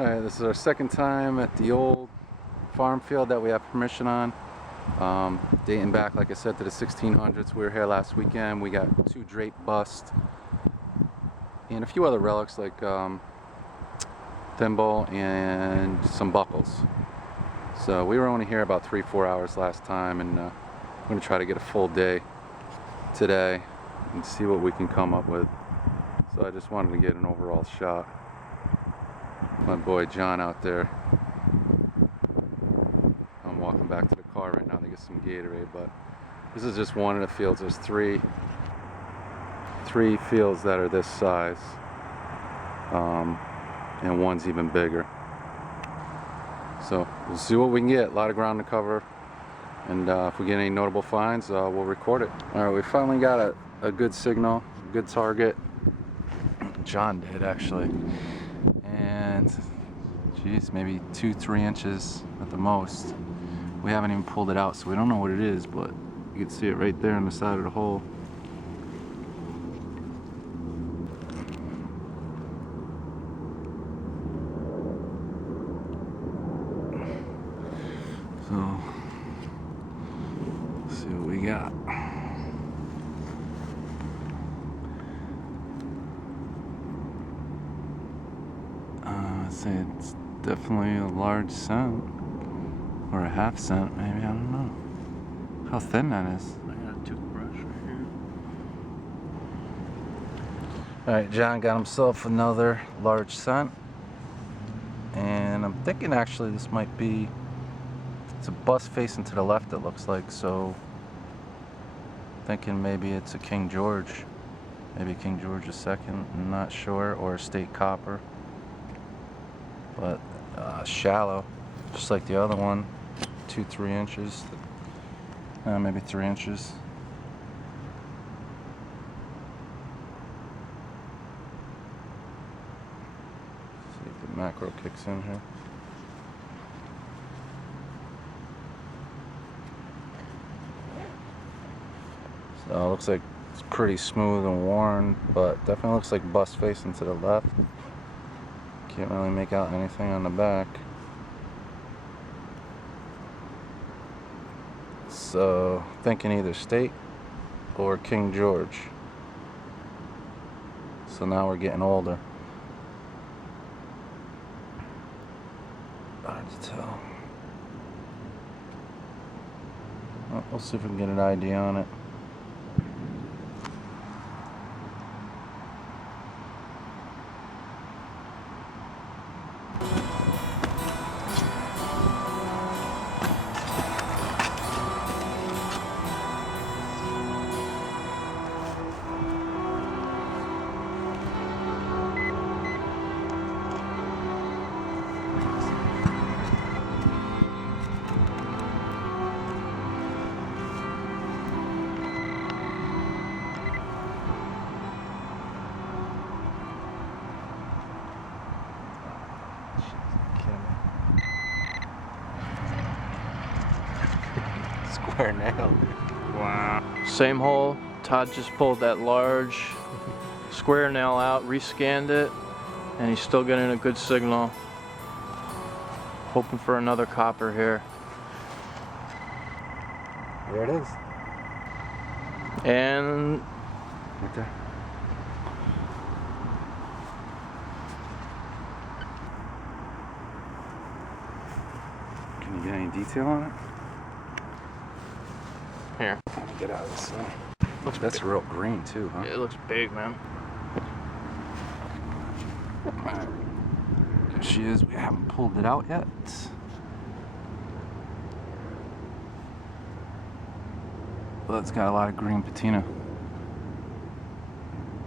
Alright, this is our second time at the old farm field that we have permission on. Dating back, like I said, to the 1600s. We were here last weekend. We got 2 drape busts and a few other relics like thimble and some buckles. So we were only here about 3-4 hours last time, and we're going to try to get a full day today and see what we can come up with. So I just wanted to get an overall shot. My boy John out there. I'm walking back to the car right now to get some Gatorade, but this is just one of the fields. There's three fields that are this size, and one's even bigger. So we'll see what we can get. A lot of ground to cover, and if we get any notable finds, we'll record it. Alright, we finally got a good signal, good target. John did, actually. And geez, maybe 2-3 inches at the most. We haven't even pulled it out, so we don't know what it is, but you can see it right there on the side of the hole. So let's see what we got. I'd say it's definitely a large cent, or a half cent, maybe. I don't know how thin that is. I got a toothbrush right here. Alright, John got himself another large cent, and I'm thinking actually this might be, it's a bust facing to the left, it looks like, so thinking maybe it's a King George, maybe King George II, I'm not sure, or a state copper. But shallow, just like the other one, 2-3 inches, maybe 3 inches. See if the macro kicks in here. So it looks like it's pretty smooth and worn, but definitely looks like bust facing to the left. Can't really make out anything on the back. So thinking either state or King George. So now we're getting older. Hard to tell. Well, we'll see if we can get an idea on it. Square nail. Wow. Same hole. Todd just pulled that large square nail out, rescanned it, and he's still getting a good signal. Hoping for another copper here. There it is. And Right there. Can you get any detail on it? here. Get out of this thing. That's real green too, huh? It looks big, man. Alright. There she is. We haven't pulled it out yet. Well, it's got a lot of green patina.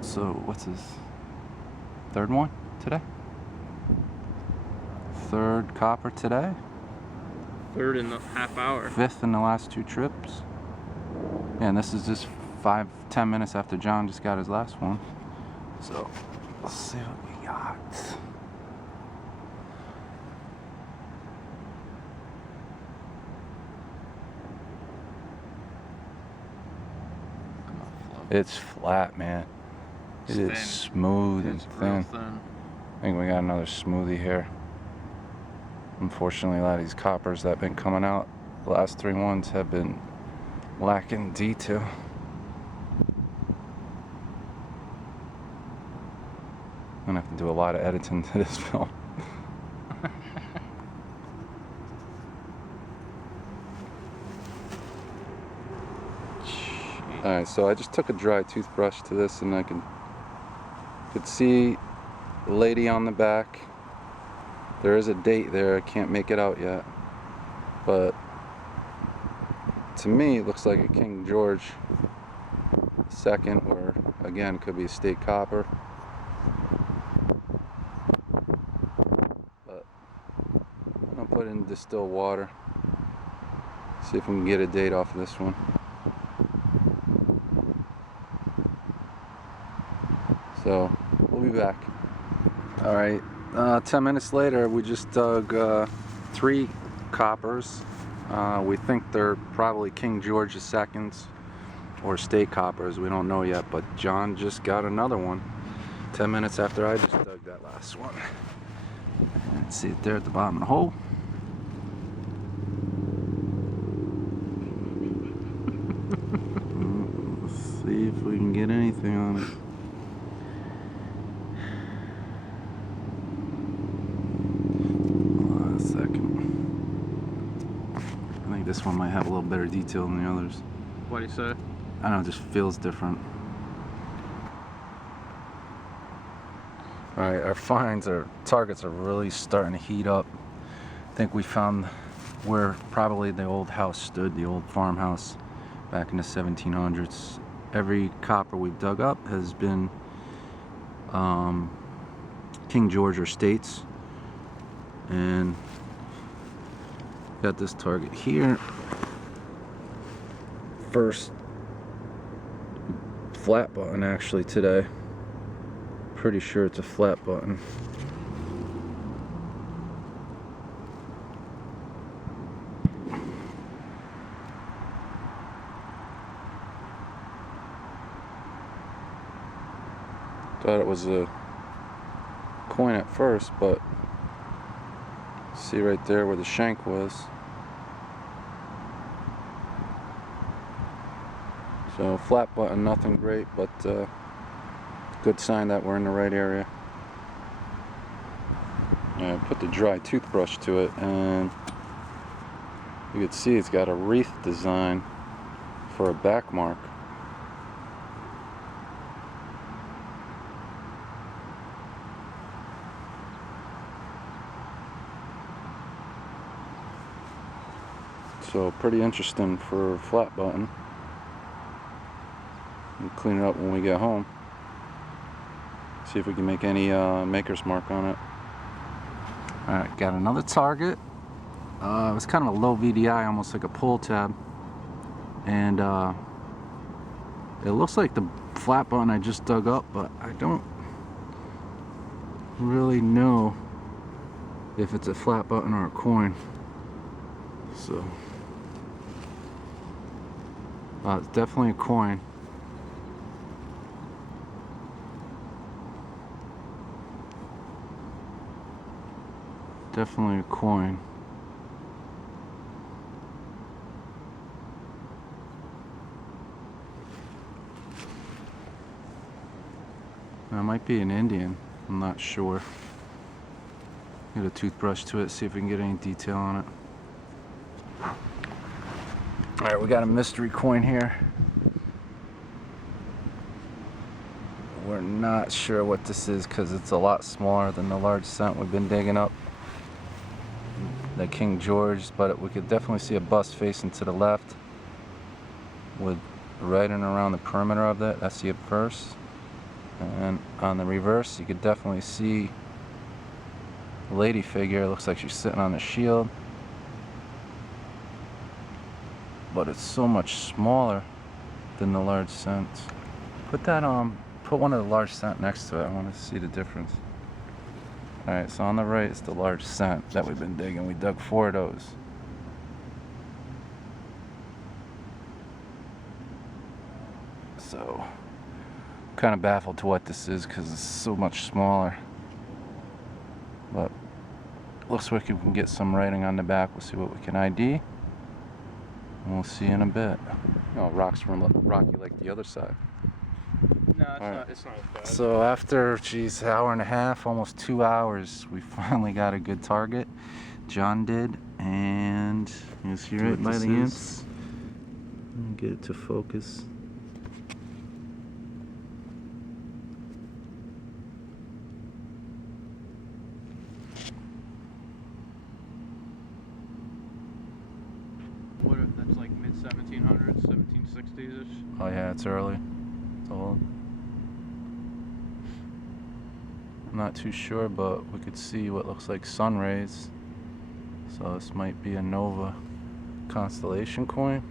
So, what's his third one today? Third copper today? Third in the half hour. 5th in the last 2 trips. Yeah, and this is just 5-10 minutes after John just got his last one. So, let's see what we got. It's flat, man. It is smooth and thin. I think we got another smoothie here. Unfortunately, a lot of these coppers that have been coming out, the last 3 ones have been lacking detail. I'm gonna have to do a lot of editing to this film. Alright, so I just took a dry toothbrush to this, and I could see the lady on the back. There is a date there, I can't make it out yet. But to me, it looks like a King George II, or again, could be a state copper. But I'm gonna put it in distilled water. See if we can get a date off of this one. So we'll be back. All right, 10 minutes later, we just dug 3 coppers. We think they're probably King George II's or state coppers. We don't know yet, but John just got another one 10 minutes after I just dug that last one. And see it there at the bottom of the hole. Let's see if we can get anything on it. Hold on a second. I think this one might have a little better detail than the others. What do you say? I don't know, it just feels different. Alright, our finds, our targets are really starting to heat up. I think we found where probably the old house stood, the old farmhouse back in the 1700s. Every copper we've dug up has been King George or states. And got this target here. First flat button actually today. Pretty sure it's a flat button. Thought it was a coin at first, but see right there where the shank was. So flat button, nothing great, but good sign that we're in the right area. I put the dry toothbrush to it, and you can see it's got a wreath design for a back mark. So pretty interesting for a flat button. We'll clean it up when we get home. See if we can make any maker's mark on it. Alright, got another target. It was kind of a low VDI, almost like a pull tab. And it looks like the flat button I just dug up, but I don't really know if it's a flat button or a coin. So it's definitely a coin. Definitely a coin. It might be an Indian. I'm not sure. Get a toothbrush to it, see if we can get any detail on it. Alright, we got a mystery coin here. We're not sure what this is because it's a lot smaller than the large cent we've been digging up. The King George, but we could definitely see a bust facing to the left with right and around the perimeter of that. That's the obverse. And on the reverse, you could definitely see a lady figure. It looks like she's sitting on a shield. But it's so much smaller than the large cent. Put one of the large cent next to it. I want to see the difference. Alright, so on the right is the large cent that we've been digging. We dug 4 of those. So, I'm kind of baffled to what this is because it's so much smaller. But Looks like we can get some writing on the back. We'll see what we can ID. And we'll see in a bit. Oh, rocks from rocky like the other side. No, it's All not. right. It's not as bad. So after, geez, an hour and a half, almost 2 hours, we finally got a good target. John did, and you see right by the imps. Get it to focus. That's like mid 1700s, 1760s ish. Oh yeah, it's early. It's old. I'm not too sure, but we could see what looks like sun rays. So this might be a Nova constellation coin.